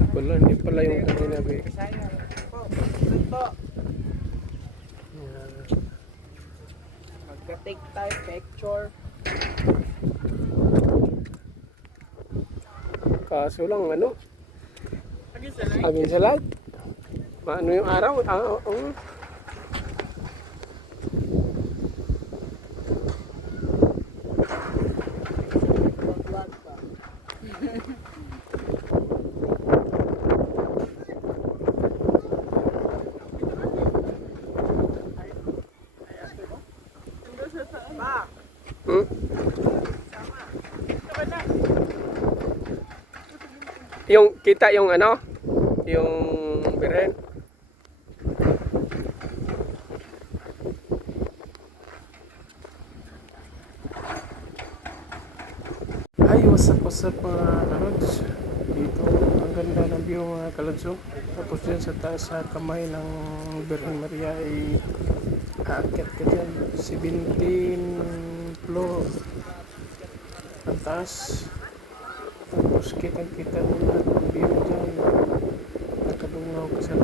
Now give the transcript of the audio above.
Hindi pala yung kanina ba. Ito. Yan. Magka-take tayo picture. Kaso lang ano, agin sa lahat. Ano yung araw? Vlog pa. Pa. Hmm? Yung kita yung ano, yung birhen. Ay, what's up mga kalods. Dito, ang ganda ng view mga kalods. Tapos dyan sa taas sa kamay ng Birhen Maria ay aakyat ka dyan. 17 floor ang taas. Tapos kitang-kita mo lahat ng view dyan. Nakadungaw ka sa